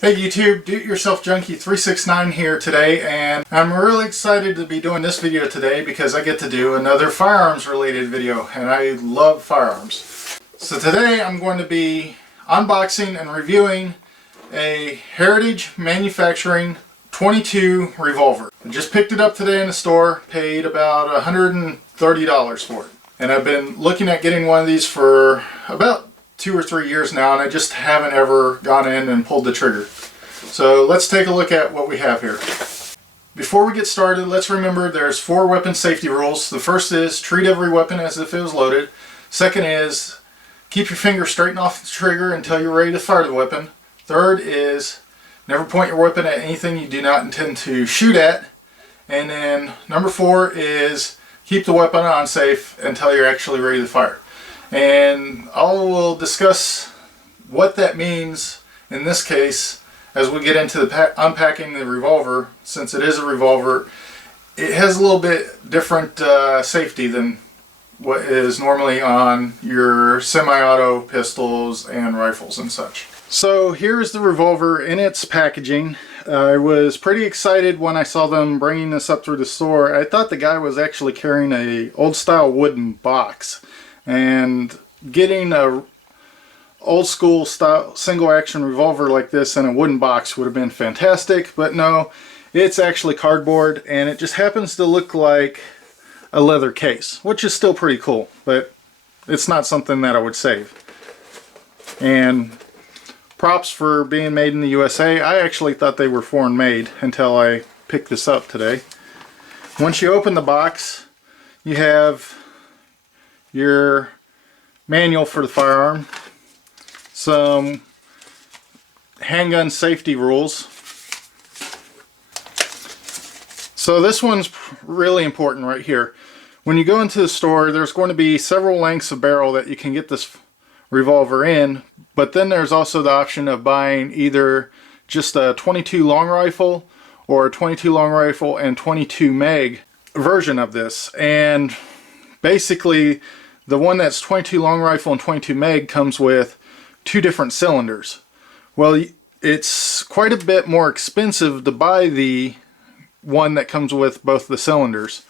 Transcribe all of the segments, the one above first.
Hey YouTube, Do-It-Yourself Junkie 369 here today, and I'm really excited to be doing this video today because I get to do another firearms related video, and I love firearms. So today I'm going to be unboxing and reviewing a Heritage Manufacturing 22 revolver. I just picked it up today in the store, paid about $130 for it. And I've been looking at getting one of these for about 2 or 3 years now, and I just haven't ever gone in and pulled the trigger. So let's take a look at what we have here. Before we get started, let's remember there's 4 weapon safety rules. The first is treat every weapon as if it was loaded. Second is keep your finger straight off the trigger until you're ready to fire the weapon. Third is never point your weapon at anything you do not intend to shoot at. And then number 4 is keep the weapon on safe until you're actually ready to fire. And I will discuss what that means in this case as we get into the unpacking the revolver. Since it is a revolver, it has a little bit different safety than what is normally on your semi-auto pistols and rifles and such. So here's the revolver in its packaging. I was pretty excited when I saw them bringing this up through the store. I thought the guy was actually carrying a old style wooden box. And getting a old school style single action revolver like this in a wooden box would have been fantastic, but no, it's actually cardboard, and it just happens to look like a leather case, which is still pretty cool, but it's not something that I would save. And props for being made in the USA. I actually thought they were foreign made until I picked this up today. Once you open the box, you have your manual for the firearm, some handgun safety rules. So this one's really important right here. When you go into the store, there's going to be several lengths of barrel that you can get this revolver in, but then there's also the option of buying either just a 22 long rifle or a 22 long rifle and 22 mag version of this. And basically, the one that's 22 long rifle and 22 mag comes with 2 different cylinders. Well, it's quite a bit more expensive to buy the one that comes with both the cylinders.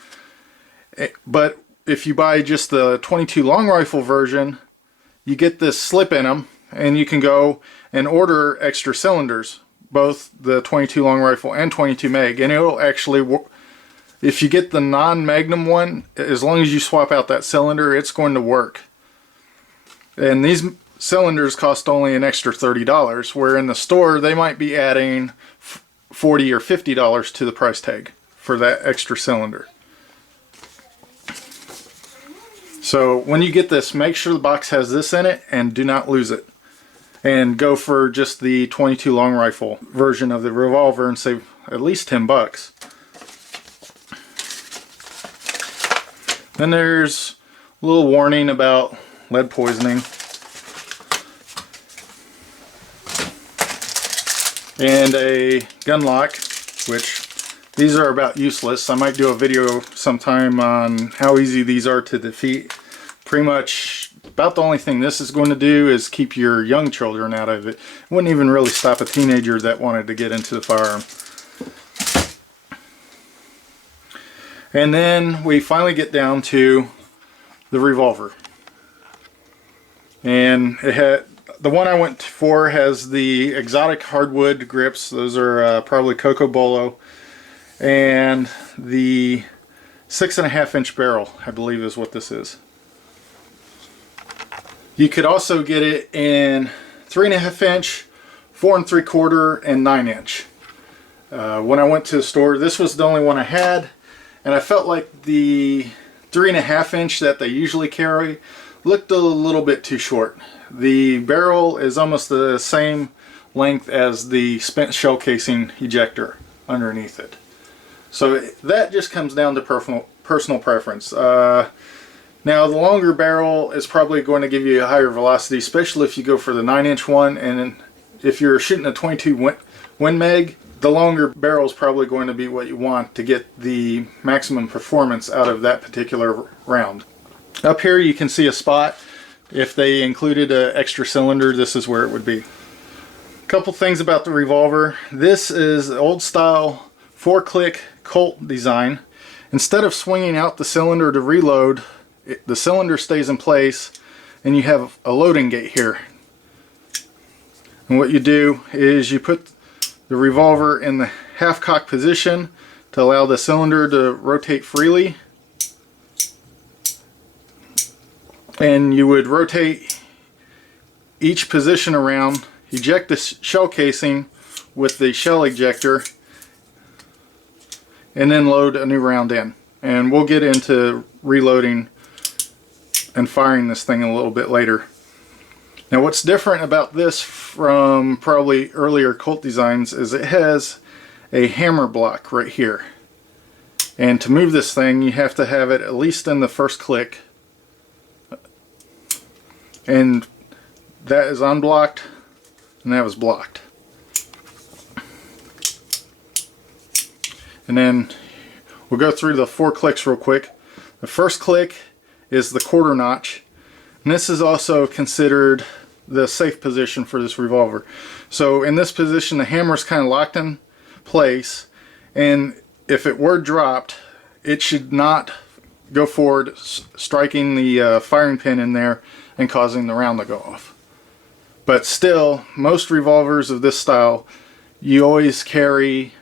But if you buy just the 22 long rifle version, you get this slip in them, and you can go and order extra cylinders, both the 22 long rifle and 22 mag, and it'll actually work. If you get the non-magnum one, as long as you swap out that cylinder, it's going to work. And these cylinders cost only an extra $30, where in the store they might be adding $40 or $50 to the price tag for that extra cylinder. So when you get this, make sure the box has this in it and do not lose it. And go for just the 22 long rifle version of the revolver and save at least 10 bucks. Then there's a little warning about lead poisoning. And a gun lock, which these are about useless. I might do a video sometime on how easy these are to defeat. Pretty much about the only thing this is going to do is keep your young children out of it. It wouldn't even really stop a teenager that wanted to get into the firearm. And then we finally get down to the revolver. And it had, the one I went for has the exotic hardwood grips. Those are probably Coco Bolo. And the 6.5 inch barrel, I believe, is what this is. You could also get it in 3.5 inch, 4 3/4, and 9 inch. When I went to the store, this was the only one I had. And I felt like the 3.5 inch that they usually carry looked a little bit too short. The barrel is almost the same length as the spent shell casing ejector underneath it. So that just comes down to personal preference. Now the longer barrel is probably going to give you a higher velocity, especially if you go for the 9 inch one, and if you're shooting a 22 Win Mag, the longer barrel is probably going to be what you want to get the maximum performance out of that particular round. Up here you can see a spot. If they included an extra cylinder, this is where it would be. Couple things about the Revolver. This is the old style 4-click Colt design. Instead of swinging out the cylinder to reload, the cylinder stays in place and you have a loading gate here. And what you do is you put the Revolver in the half cock position to allow the cylinder to rotate freely. And you would rotate each position around, eject the shell casing with the shell ejector, and then load a new round in. And we'll get into reloading and firing this thing a little bit later. Now what's different about this from probably earlier Colt designs is it has a hammer block right here. And to move this thing you have to have it at least in the first click. And that is unblocked and that was blocked. And then we'll go through the 4 clicks real quick. The first click is the quarter notch, and this is also considered the safe position for this Revolver. So in this position the hammer is kind of locked in place, and if it were dropped it should not go forward, striking the firing pin in there and causing the round to go off. But still, most revolvers of this style you always carry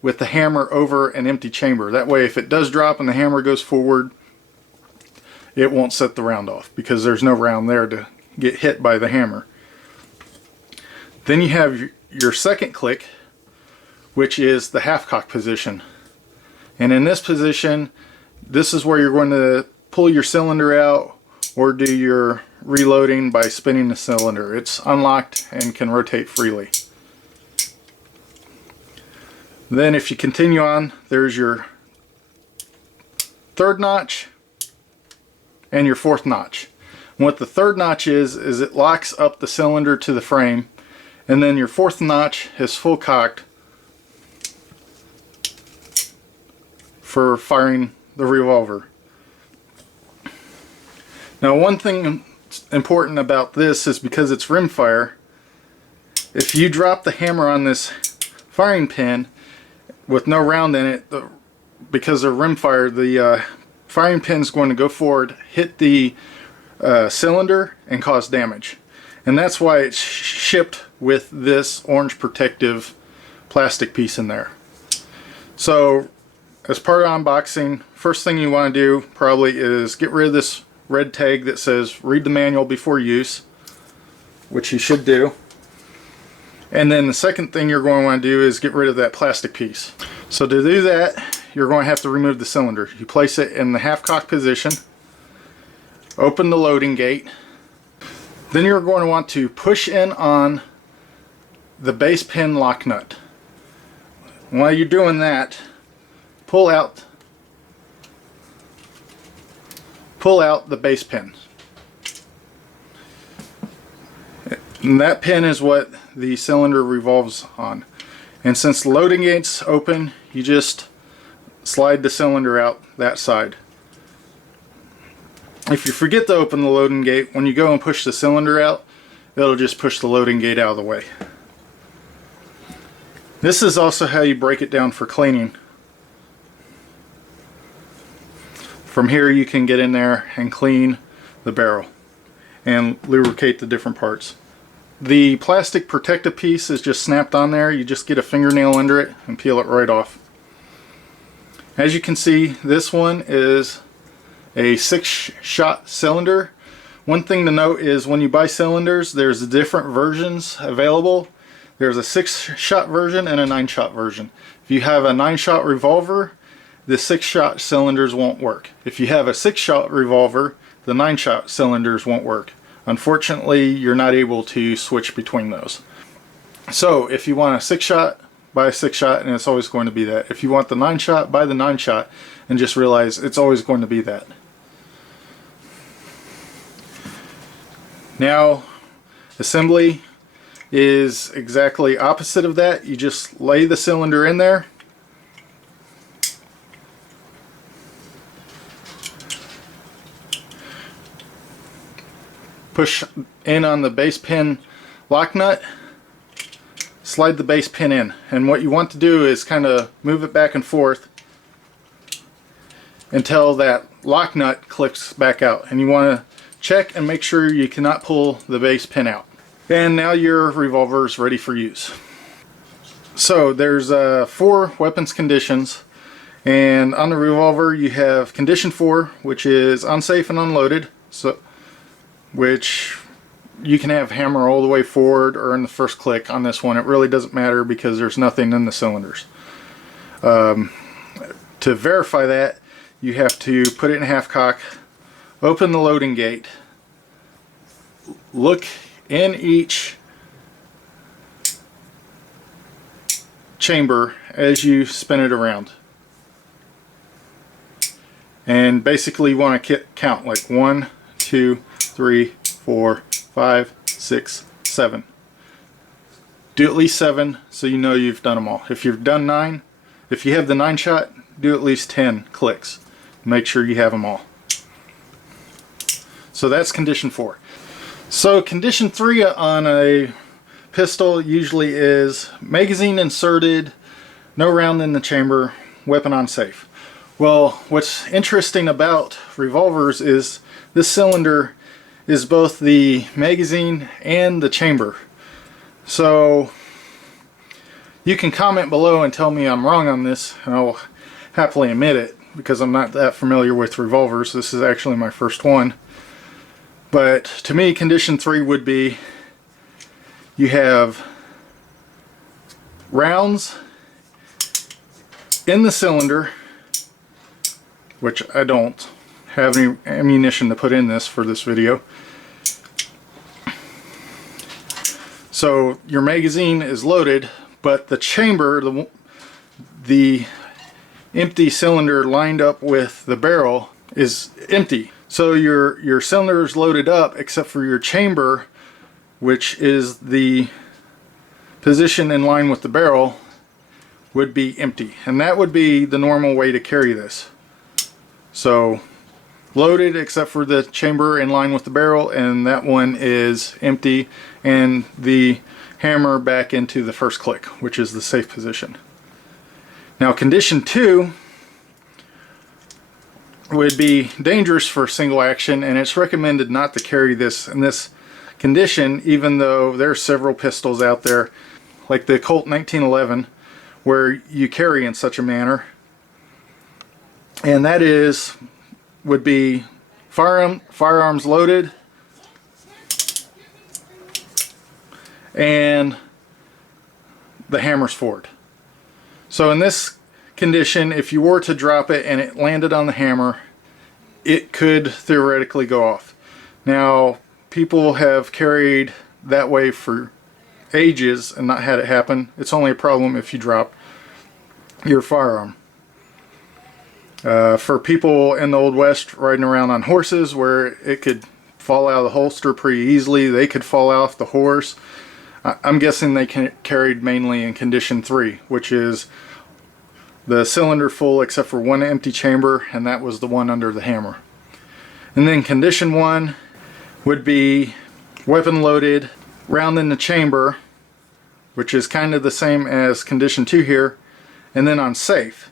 with the hammer over an empty chamber. That way if it does drop and the hammer goes forward, it won't set the round off because there's no round there to get hit by the hammer. Then you have your second click, which is the half cock position. And in this position, this is where you're going to pull your cylinder out or do your reloading by spinning the cylinder. It's unlocked and can rotate freely. Then if you continue on, there's your third notch and your fourth notch. And what the third notch is it locks up the cylinder to the frame, and then your fourth notch is full cocked for firing the Revolver. Now one thing important about this is because it's rimfire, if you drop the hammer on this firing pin with no round in it, because of rimfire, the firing pin is going to go forward, hit the cylinder and cause damage. And that's why it's shipped with this orange protective plastic piece in there. So as part of unboxing, first thing you want to do probably is get rid of this red tag that says read the manual before use, which you should do. And then the second thing you're going to want to do is get rid of that plastic piece. So to do that, you're going to have to remove the cylinder. You place it in the half cock position, open the loading gate, then you're going to want to push in on the base pin lock nut. While you're doing that, pull out the base pin. And that pin is what the cylinder revolves on. And since the loading gate's open, you just slide the cylinder out that side. If you forget to open the loading gate, when you go and push the cylinder out, it'll just push the loading gate out of the way. This is also how you break it down for cleaning. From here you can get in there and clean the barrel and lubricate the different parts. The plastic protective piece is just snapped on there. You just get a fingernail under it and peel it right off. As you can see, this one is a 6-shot cylinder. One thing to note is when you buy cylinders, there's different versions available. There's a 6-shot version and a 9-shot version. If you have a 9-shot Revolver, the 6-shot cylinders won't work. If you have a 6-shot Revolver, the 9-shot cylinders won't work. Unfortunately, you're not able to switch between those. So if you want a 6-shot, buy a 6-shot, and it's always going to be that. If you want the 9-shot, buy the 9-shot, and just realize it's always going to be that. Now, assembly is exactly opposite of that. You just lay the cylinder in there, push in on the base pin lock nut, slide the base pin in. And what you want to do is kind of move it back and forth until that lock nut clicks back out. And you want to check and make sure you cannot pull the base pin out. And now your revolver is ready for use. So there's 4 weapons conditions, and on the revolver you have condition 4, which is unsafe and unloaded, so which you can have hammer all the way forward or in the first click. On this one it really doesn't matter because there's nothing in the cylinders. To verify that, you have to put it in half cock, open the loading gate, look in each chamber as you spin it around, and basically you want to count like 1, 2, 3, 4, 5, 6, 7. Do at least 7 so you know you've done them all. If you've done 9, if you have the 9 shot, do at least 10 clicks. Make sure you have them all. So that's condition 4. So condition 3 on a pistol usually is magazine inserted, no round in the chamber, weapon unsafe. Well, what's interesting about revolvers is this cylinder is both the magazine and the chamber. So you can comment below and tell me I'm wrong on this, and I'll happily admit it because I'm not that familiar with revolvers. This is actually my first one. But to me, condition 3 would be you have rounds in the cylinder, which I don't have any ammunition to put in this for this video. So your magazine is loaded, but the chamber, the empty cylinder lined up with the barrel, is empty. So your cylinder is loaded up except for your chamber, which is the position in line with the barrel, would be empty. And that would be the normal way to carry this. So loaded except for the chamber in line with the barrel, and that one is empty, and the hammer back into the first click, which is the safe position. Now condition 2 would be dangerous for single action, and it's recommended not to carry this in this condition, even though there are several pistols out there like the Colt 1911 where you carry in such a manner, and that would be firearms loaded and the hammer's forward. So in this condition, if you were to drop it and it landed on the hammer, it could theoretically go off. Now, people have carried that way for ages and not had it happen. It's only a problem if you drop your firearm. For people in the Old West riding around on horses where it could fall out of the holster pretty easily, they could fall off the horse. I'm guessing they carried mainly in condition 3, which is the cylinder full except for one empty chamber, and that was the one under the hammer. And then condition 1 would be weapon loaded, round in the chamber, which is kind of the same as condition 2 here, and then unsafe.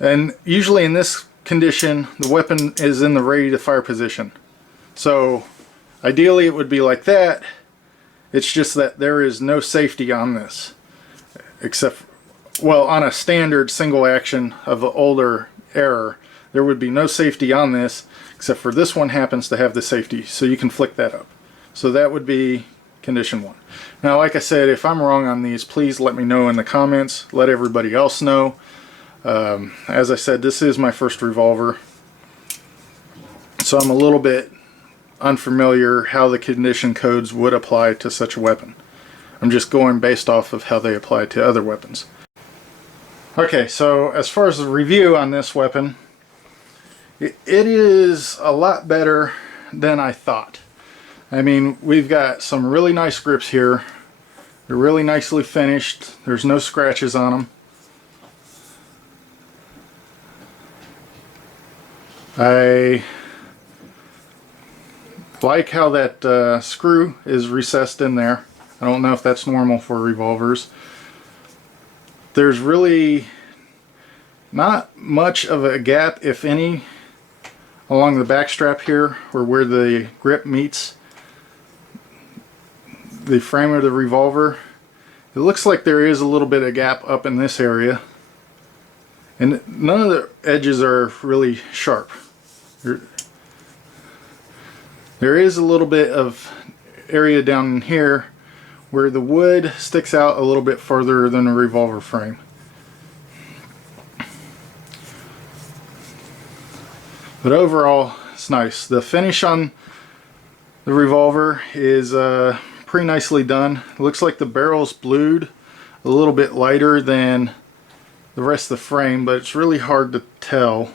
And usually in this condition, the weapon is in the ready to fire position. So ideally it would be like that. It's just that there is no safety on this, except, well, on a standard single action of the older era, there would be no safety on this, except for this one happens to have the safety, so you can flick that up. So that would be condition 1. Now, like I said, if I'm wrong on these, please let me know in the comments. Let everybody else know. As I said, this is my first revolver, so I'm a little bit unfamiliar how the condition codes would apply to such a weapon. I'm just going based off of how they apply to other weapons. Okay, so as far as the review on this weapon, it is a lot better than I thought. I mean, we've got some really nice grips here. They're really nicely finished. There's no scratches on them. I like how that screw is recessed in there. I don't know if that's normal for revolvers. There's really not much of a gap, if any, along the back strap here, or where the grip meets the frame of the revolver. It looks like there is a little bit of gap up in this area, and none of the edges are really sharp. There is a little bit of area down here where the wood sticks out a little bit further than a revolver frame. But overall, it's nice. The finish on the revolver is pretty nicely done. It looks like the barrel's blued a little bit lighter than the rest of the frame, but it's really hard to tell.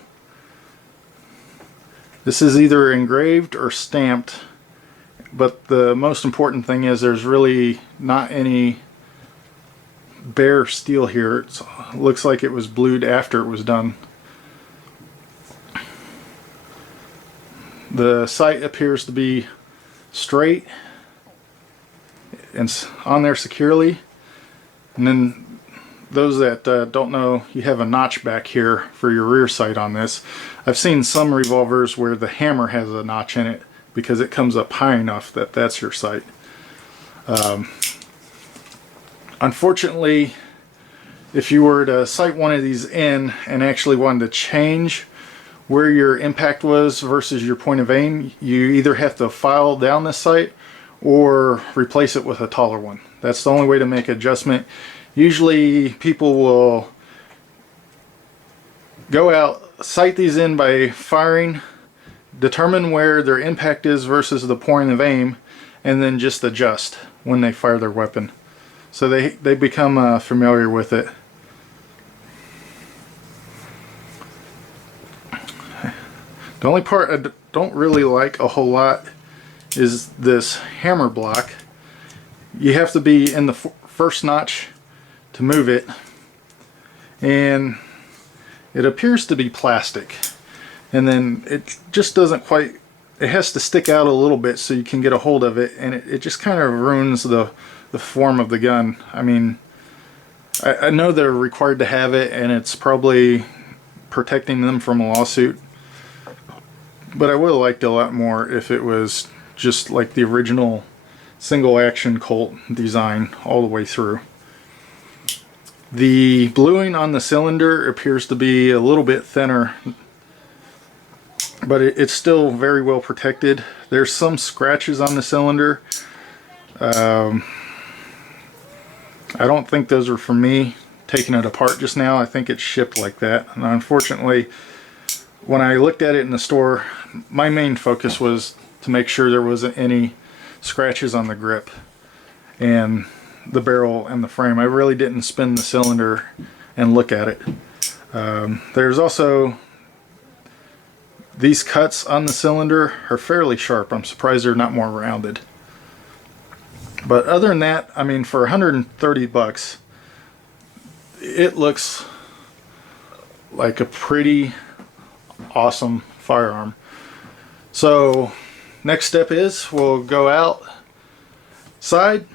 This is either engraved or stamped, but the most important thing is there's really not any bare steel here. It looks like it was blued after it was done. The sight appears to be straight and on there securely. And then those that don't know, you have a notch back here for your rear sight on this. I've seen some revolvers where the hammer has a notch in it because it comes up high enough that that's your sight. Unfortunately, if you were to sight one of these in and actually wanted to change where your impact was versus your point of aim, you either have to file down this sight or replace it with a taller one. That's the only way to make adjustment. Usually people will go out, sight these in by firing, determine where their impact is versus the point of aim, and then just adjust when they fire their weapon. So they become familiar with it. The only part I don't really like a whole lot is this hammer block. You have to be in the first notch to move it, and it appears to be plastic, and then it just doesn't quite, it has to stick out a little bit so you can get a hold of it, and it just kind of ruins the form of the gun. I mean, I know they're required to have it, and it's probably protecting them from a lawsuit, but I would have liked it a lot more if it was just like the original single action Colt design all the way through. The bluing on the cylinder appears to be a little bit thinner, but it's still very well protected. There's some scratches on the cylinder. I don't think those are from me taking it apart just now. I think it's shipped like that. And unfortunately, when I looked at it in the store, my main focus was to make sure there wasn't any scratches on the grip and the barrel and the frame. I really didn't spin the cylinder and look at it. There's also these cuts on the cylinder are fairly sharp. I'm surprised they're not more rounded. But other than that, I mean, for 130 bucks, it looks like a pretty awesome firearm. So next step is we'll go outside.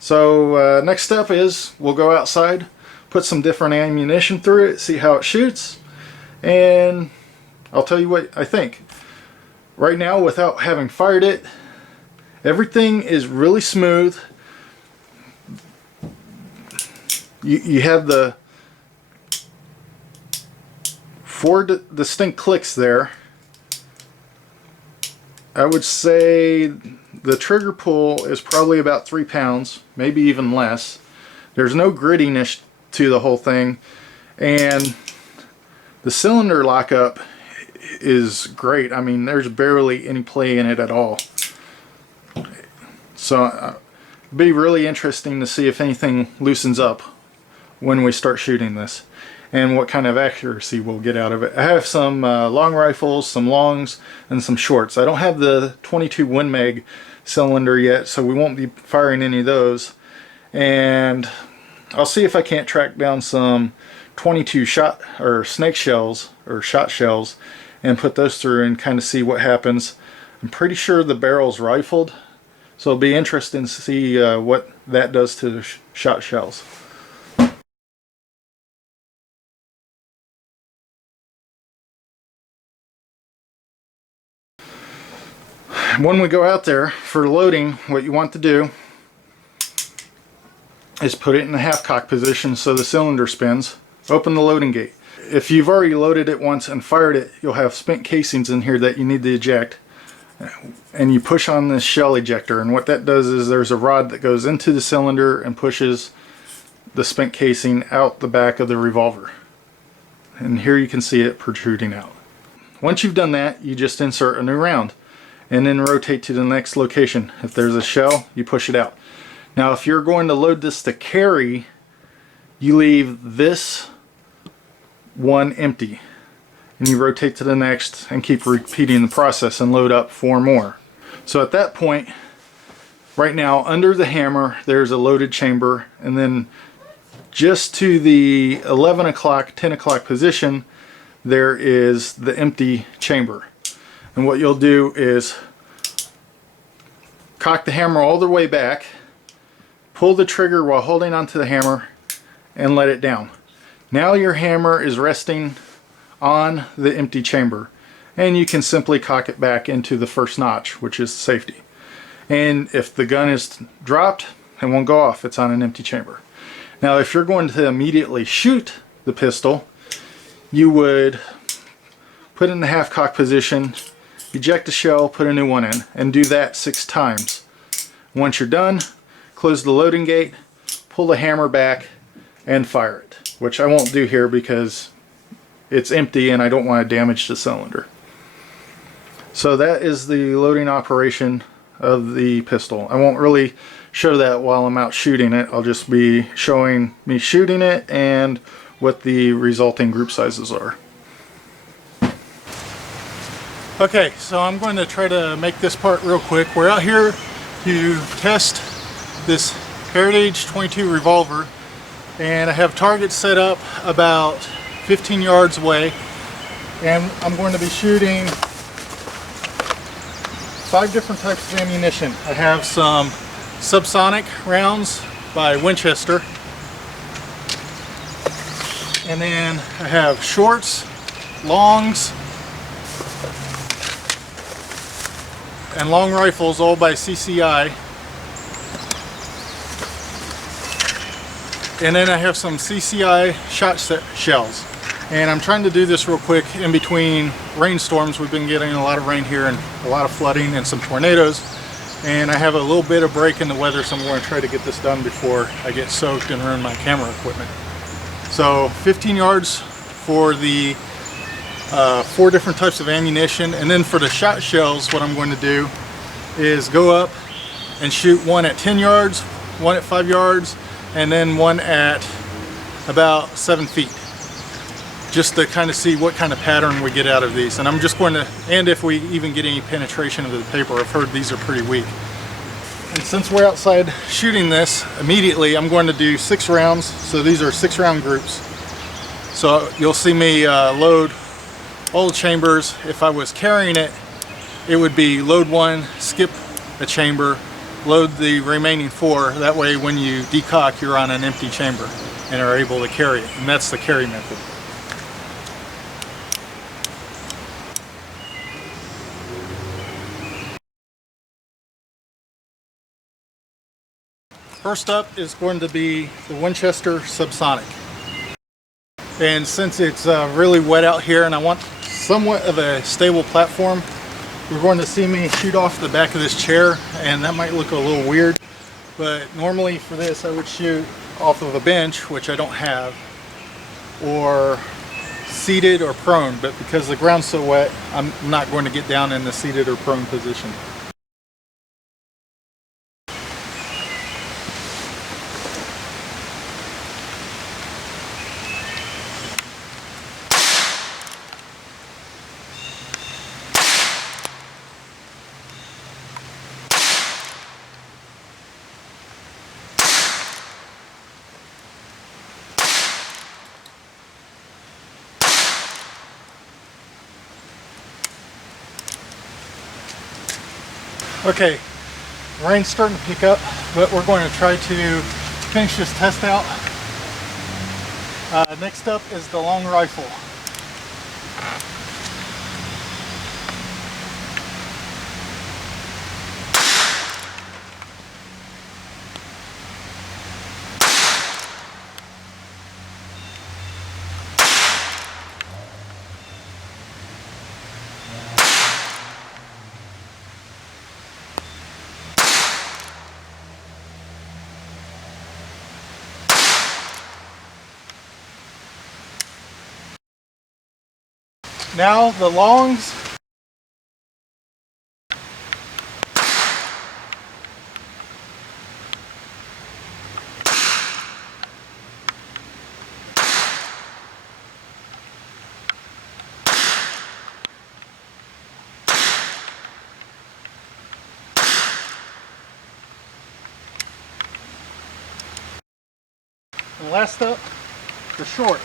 So next step is we'll go outside, put some different ammunition through it, see how it shoots, and I'll tell you what I think. Right now, without having fired it, everything is really smooth. You have the 4 distinct clicks there. I would say the trigger pull is probably about 3 pounds, maybe even less. There's no grittiness to the whole thing, and the cylinder lockup is great. I mean, there's barely any play in it at all. So it'd be really interesting to see if anything loosens up when we start shooting this, and what kind of accuracy we'll get out of it. I have some long rifles, some longs, and some shorts. I don't have the 22 Win Mag cylinder yet, so we won't be firing any of those. And I'll see if I can't track down some 22 shot or snake shells or shot shells and put those through and kind of see what happens. I'm pretty sure the barrel's rifled, So it'll be interesting to see what that does to the shot shells. When we go out there for loading, what you want to do is put it in the half cock position so the cylinder spins. Open the loading gate. If you've already loaded it once and fired it, you'll have spent casings in here that you need to eject. And you push on this shell ejector, and what that does is there's a rod that goes into the cylinder and pushes the spent casing out the back of the revolver. And here you can see it protruding out. Once you've done that, you just insert a new round and then rotate to the next location. If there's a shell, you push it out. Now if you're going to load this to carry, you leave this one empty and you rotate to the next and keep repeating the process and load up 4 more. So at that point, right now under the hammer there's a loaded chamber, and then just to the 11 o'clock 10 o'clock position there is the empty chamber. And what you'll do is cock the hammer all the way back, pull the trigger while holding onto the hammer, and let it down. Now your hammer is resting on the empty chamber, and you can simply cock it back into the first notch, which is safety. And if the gun is dropped, it won't go off. It's on an empty chamber. Now if you're going to immediately shoot the pistol, you would put it in the half cock position, eject the shell, put a new one in, and do that 6 times. Once you're done, close the loading gate, pull the hammer back, and fire it, which I won't do here because it's empty and I don't want to damage the cylinder. So that is the loading operation of the pistol. I won't really show that while I'm out shooting it. I'll just be showing me shooting it and what the resulting group sizes are. Okay, so I'm going to try to make this part real quick. We're out here to test this Heritage 22 revolver, and I have targets set up about 15 yards away, and I'm going to be shooting 5 different types of ammunition. I have some Subsonic rounds by Winchester, and then I have shorts, longs, and long rifles, all by CCI. And then I have some CCI shot shells. And I'm trying to do this real quick in between rainstorms. We've been getting a lot of rain here and a lot of flooding and some tornadoes. And I have a little bit of break in the weather, so I'm going to try to get this done before I get soaked and ruin my camera equipment. So 15 yards for the 4 different types of ammunition. And then for the shot shells, what I'm going to do is go up and shoot one at 10 yards, one at 5 yards, and then one at about 7 feet, just to kind of see what kind of pattern we get out of these. And I'm just going to, and if we even get any penetration of the paper. I've heard these are pretty weak. And since we're outside shooting this immediately, I'm going to do 6 rounds. So these are 6-round groups. So you'll see me load all the chambers. If I was carrying it, it would be load 1, skip a chamber, load the remaining 4. That way when you decock, you're on an empty chamber and are able to carry it. And that's the carry method. First up is going to be the Winchester Subsonic. And since it's really wet out here and I want somewhat of a stable platform, you're going to see me shoot off the back of this chair, and that might look a little weird, but normally for this I would shoot off of a bench, which I don't have, or seated or prone, but because the ground's so wet, I'm not going to get down in the seated or prone position. Okay, Rain's starting to pick up, but we're going to try to finish this test out. Next up is the long rifle. Now the longs. And last up, the shorts.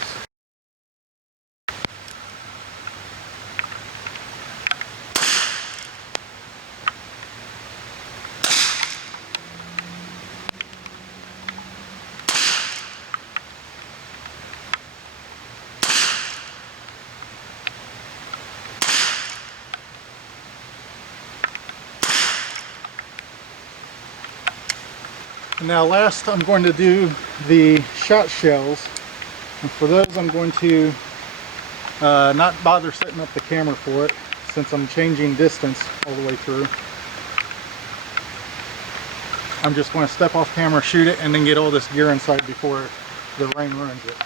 And now last I'm going to do the shot shells, and for those I'm going to not bother setting up the camera for it since I'm changing distance all the way through. I'm just going to step off camera, shoot it, and then get all this gear inside before the rain ruins it.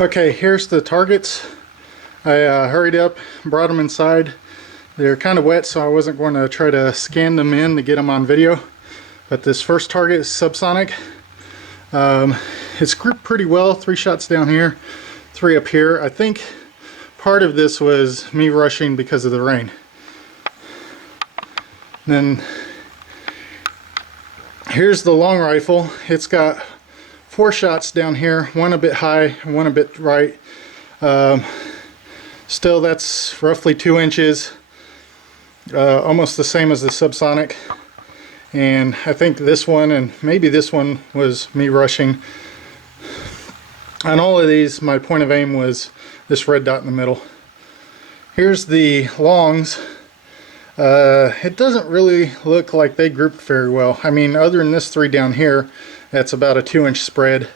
Okay, here's the targets. I hurried up, brought them inside. They're kind of wet, so I wasn't going to try to scan them in to get them on video. But this first target is Subsonic. It's grouped pretty well. 3 shots down here, 3 up here. I think part of this was me rushing because of the rain. Then here's the long rifle. It's got 4 shots down here, 1 a bit high, 1 a bit right. Still, that's roughly 2 inches, almost the same as the Subsonic. And I think this one and maybe this one was me rushing. On all of these, my point of aim was this red dot in the middle. Here's the longs. It doesn't really look like they grouped very well. I mean, other than this 3 down here, that's about a 2-inch spread.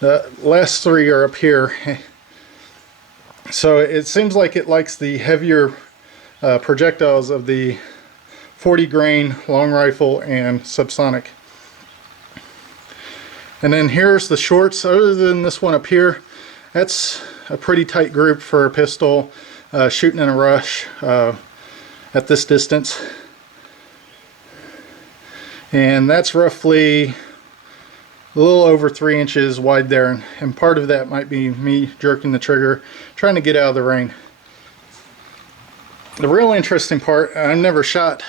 The last 3 are up here. So it seems like it likes the heavier projectiles of the 40 grain long rifle and Subsonic. And then here's the shorts. Other than this one up here, that's a pretty tight group for a pistol shooting in a rush at this distance. And that's roughly a little over 3 inches wide there, and part of that might be me jerking the trigger, trying to get out of the rain. The real interesting part, I've never shot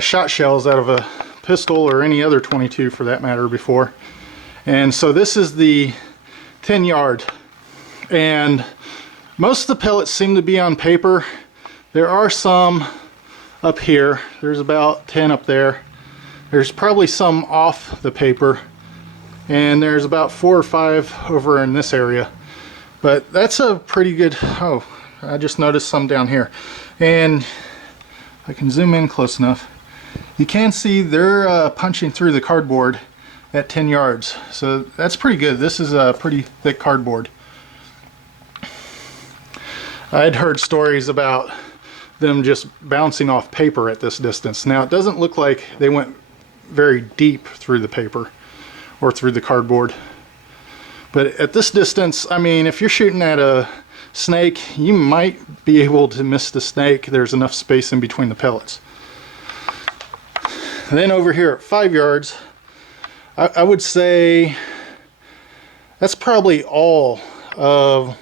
shot shells out of a pistol or any other 22 for that matter before. And so this is the 10 yard, and most of the pellets seem to be on paper. There are some up here. There's about 10 up there. There's probably some off the paper, and there's about 4 or 5 over in this area. But that's a pretty good, oh, I just noticed some down here. And I can zoom in close enough. You can see they're punching through the cardboard at 10 yards. So that's pretty good. This is a pretty thick cardboard. I'd heard stories about them just bouncing off paper at this distance. Now it doesn't look like they went very deep through the paper or through the cardboard. But at this distance, I mean, if you're shooting at a snake, you might be able to miss the snake. There's enough space in between the pellets. Then over here at 5 yards, I would say that's probably all of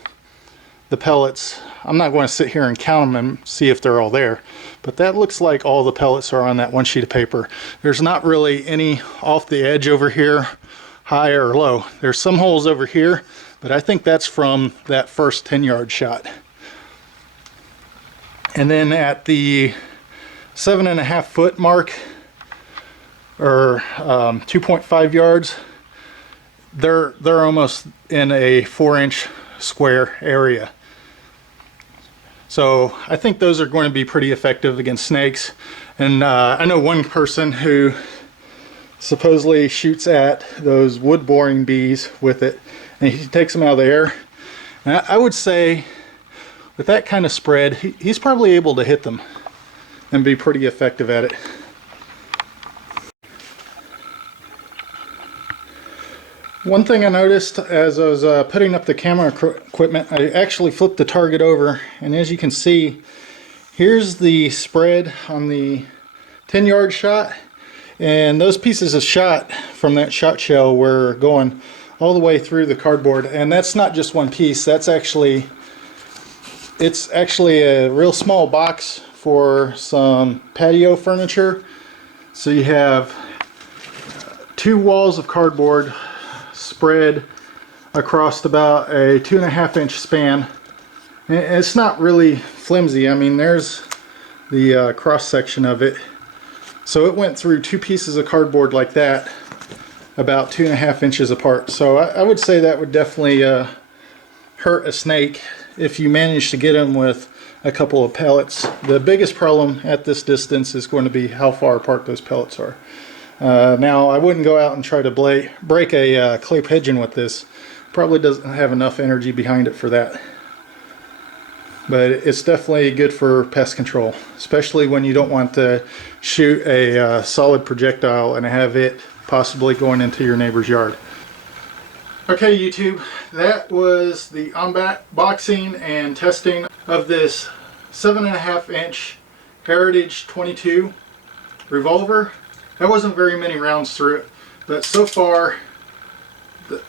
the pellets. I'm not going to sit here and count them and see if they're all there, but that looks like all the pellets are on that one sheet of paper. There's not really any off the edge over here, high or low. There's some holes over here, but I think that's from that first 10-yard shot. And then at the 7.5 foot mark, or 2.5 yards, they're almost in a 4-inch square area. So I think those are going to be pretty effective against snakes. And I know one person who supposedly shoots at those wood boring bees with it, and he takes them out of the air. And I would say with that kind of spread, he's probably able to hit them and be pretty effective at it. One thing I noticed as I was putting up the camera equipment, I actually flipped the target over, and as you can see, here's the spread on the 10-yard shot, and those pieces of shot from that shot shell were going all the way through the cardboard. And that's not just one piece, that's actually, it's actually a real small box for some patio furniture. So you have 2 walls of cardboard spread across about a 2.5-inch span. And it's not really flimsy. I mean, there's the cross section of it. So it went through 2 pieces of cardboard like that, about 2.5 inches apart. So I would say that would definitely hurt a snake if you manage to get them with a couple of pellets. The biggest problem at this distance is going to be how far apart those pellets are. Now, I wouldn't go out and try to break a clay pigeon with this. Probably doesn't have enough energy behind it for that. But it's definitely good for pest control, especially when you don't want to shoot a solid projectile and have it possibly going into your neighbor's yard. Okay, YouTube, that was the unboxing and testing of this 7.5-inch Heritage 22 revolver. There wasn't very many rounds through it, but so far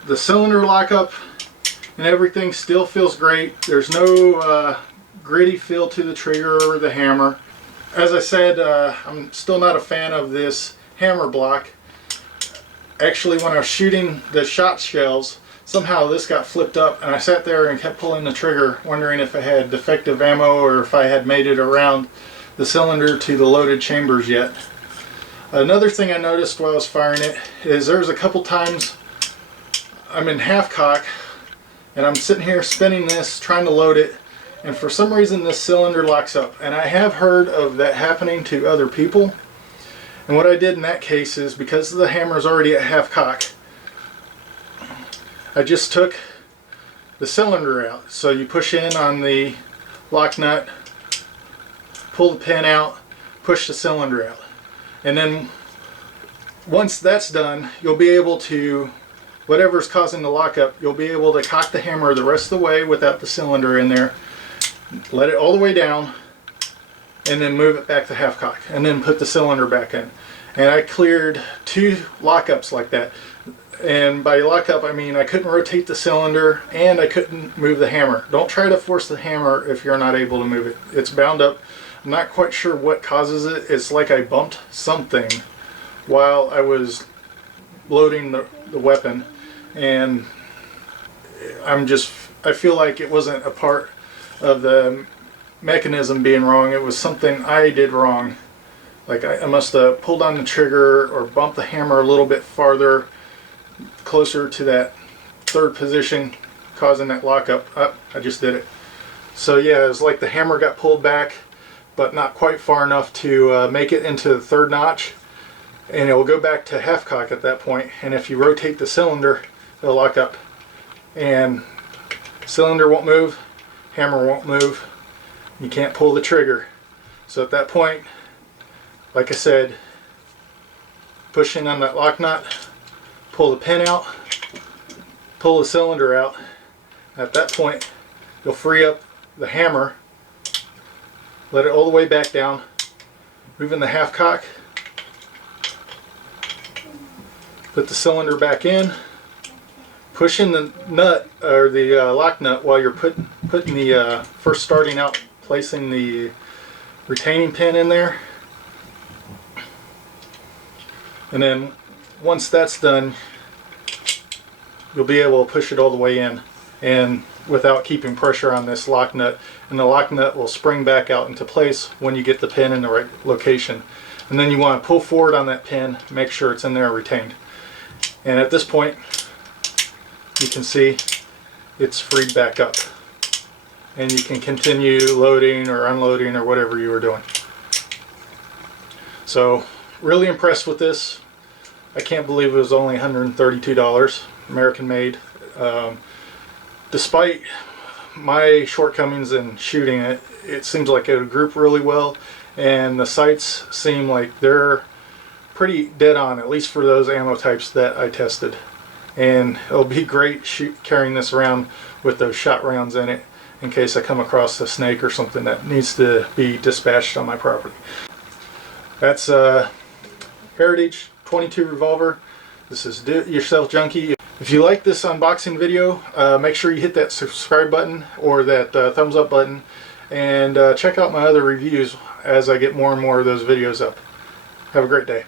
the cylinder lockup and everything still feels great. There's no gritty feel to the trigger or the hammer. As I said, I'm still not a fan of this hammer block. Actually, when I was shooting the shot shells, somehow this got flipped up, and I sat there and kept pulling the trigger, wondering if I had defective ammo or if I had made it around the cylinder to the loaded chambers yet. Another thing I noticed while I was firing it is there's a couple times I'm in half cock and I'm sitting here spinning this, trying to load it, and for some reason this cylinder locks up. And I have heard of that happening to other people. And what I did in that case is, because the hammer is already at half cock, I just took the cylinder out. So you push in on the lock nut, pull the pin out, push the cylinder out. And then once that's done, you'll be able to, whatever's causing the lockup, you'll be able to cock the hammer the rest of the way without the cylinder in there, let it all the way down, and then move it back to half cock, and then put the cylinder back in. And I cleared 2 lockups like that. And by lockup, I mean I couldn't rotate the cylinder and I couldn't move the hammer. Don't try to force the hammer if you're not able to move it. It's bound up. I'm not quite sure what causes it. It's like I bumped something while I was loading the weapon, and I feel like it wasn't a part of the mechanism being wrong. It was something I did wrong. Like I must have pulled on the trigger or bumped the hammer a little bit farther, closer to that 3rd position, causing that lockup. I just did it. So yeah, it was like the hammer got pulled back, but not quite far enough to make it into the 3rd notch, and it will go back to half cock at that point. And if you rotate the cylinder, it'll lock up, and cylinder won't move, hammer won't move, you can't pull the trigger. So at that point, like I said, push in on that lock nut, pull the pin out, pull the cylinder out. At that point, you'll free up the hammer, let it all the way back down, move in the half cock, put the cylinder back in, push in the nut or the lock nut while you're putting the first starting out, placing the retaining pin in there. And then once that's done, you'll be able to push it all the way in and without keeping pressure on this lock nut, and the lock nut will spring back out into place when you get the pin in the right location. And then you want to pull forward on that pin, make sure it's in there retained. And at this point, you can see it's freed back up, and you can continue loading or unloading or whatever you were doing. So really impressed with this. I can't believe it was only $132, American made. Despite my shortcomings in shooting it, it seems like it would group really well, and the sights seem like they're pretty dead on, at least for those ammo types that I tested. And it'll be great carrying this around with those shot rounds in it in case I come across a snake or something that needs to be dispatched on my property. That's Heritage 22 revolver. This is Do-It-Yourself Junkie. If you like this unboxing video, make sure you hit that subscribe button or that thumbs up button, and check out my other reviews as I get more and more of those videos up. Have a great day.